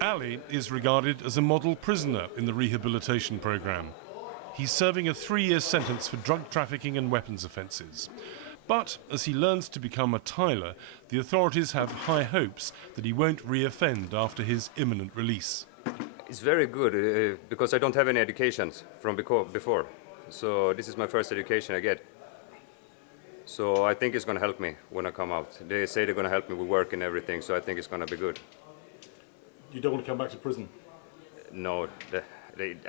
Ali is regarded as a model prisoner in the rehabilitation program. He's serving a 3-year sentence for drug trafficking and weapons offences. But as he learns to become a tiler, the authorities have high hopes that he won't re-offend after his imminent release. It's very good because I don't have any educations from before. So this is my first education I get. So I think it's going to help me when I come out. They say they're going to help me with work and everything, so I think it's going to be good. You don't want to come back to prison? No,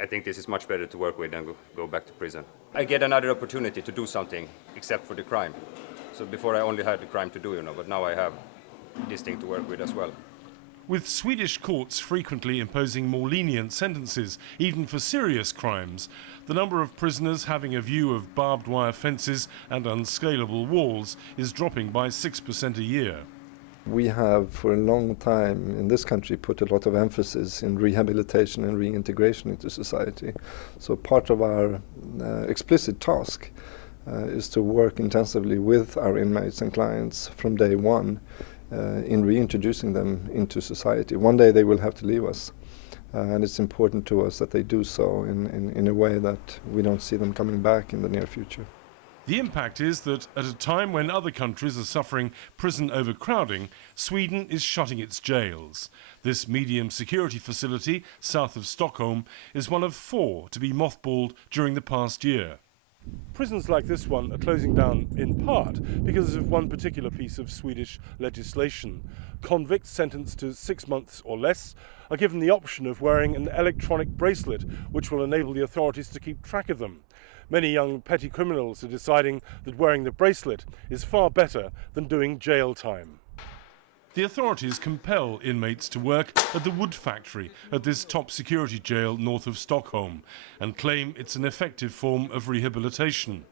I think this is much better to work with than go back to prison. I get another opportunity to do something except for the crime. So before I only had the crime to do, but now I have this thing to work with as well. With Swedish courts frequently imposing more lenient sentences, even for serious crimes, the number of prisoners having a view of barbed wire fences and unscalable walls is dropping by 6% a year. We have for a long time in this country put a lot of emphasis in rehabilitation and reintegration into society. So part of our explicit task is to work intensively with our inmates and clients from day one in reintroducing them into society. One day they will have to leave us, and it's important to us that they do so in a way that we don't see them coming back in the near future. The impact is that at a time when other countries are suffering prison overcrowding, Sweden is shutting its jails. This medium security facility south of Stockholm is one of 4 to be mothballed during the past year. Prisons like this one are closing down in part because of one particular piece of Swedish legislation. Convicts sentenced to 6 months or less are given the option of wearing an electronic bracelet which will enable the authorities to keep track of them. Many young petty criminals are deciding that wearing the bracelet is far better than doing jail time. The authorities compel inmates to work at the wood factory at this top security jail north of Stockholm and claim it's an effective form of rehabilitation.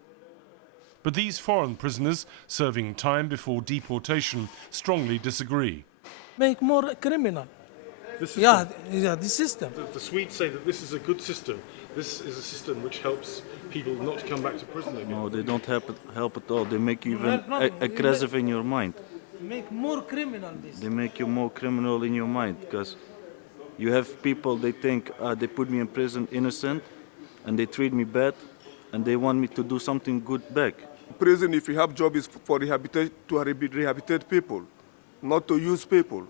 But these foreign prisoners serving time before deportation strongly disagree. Make more criminal. The system. The Swedes say that this is a good system. This is a system which helps people not to come back to prison again. No, they don't help at all. They make you even aggressive in your mind. Make more criminal. They make you more criminal in your mind because you have people, they think they put me in prison innocent and they treat me bad and they want me to do something good back. Prison, if you have job, is for rehabilitate people, not to use people.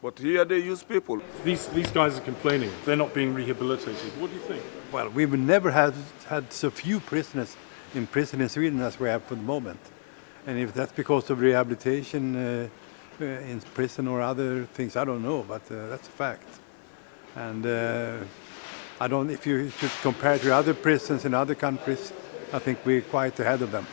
But here they use people. These guys are complaining. They're not being rehabilitated. What do you think? Well, we've never had so few prisoners in prison in Sweden as we have for the moment. And if that's because of rehabilitation in prison or other things, I don't know, but that's a fact. And if you should compare to other prisons in other countries, I think we're quite ahead of them.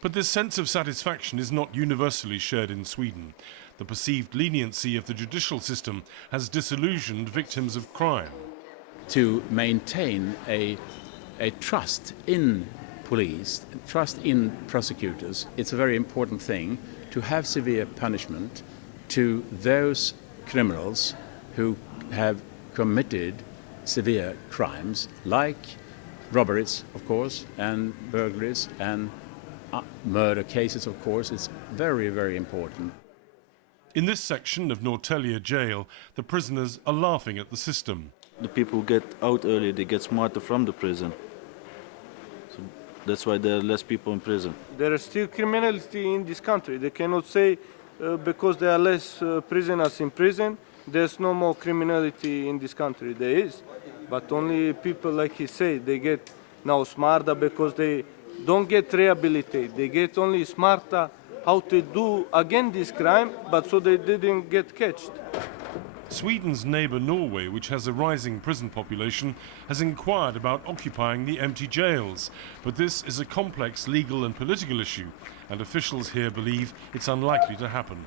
But this sense of satisfaction is not universally shared in Sweden. The perceived leniency of the judicial system has disillusioned victims of crime. To maintain a trust in police, trust in prosecutors, it's a very important thing to have severe punishment to those criminals who have committed severe crimes like robberies, of course, and burglaries and murder cases, of course. It's very, very important. In this section of Norrtälje jail, the prisoners are laughing at the system. The people who get out earlier, they get smarter from the prison. So that's why there are less people in prison. There is still criminality in this country. They cannot say because there are less prisoners in prison, there's no more criminality in this country. There is. But only people, like he said, they get now smarter because they don't get rehabilitated. They get only smarter how to do again this crime, but so they didn't get catched. Sweden's neighbour Norway, which has a rising prison population, has inquired about occupying the empty jails. But this is a complex legal and political issue, and officials here believe it's unlikely to happen.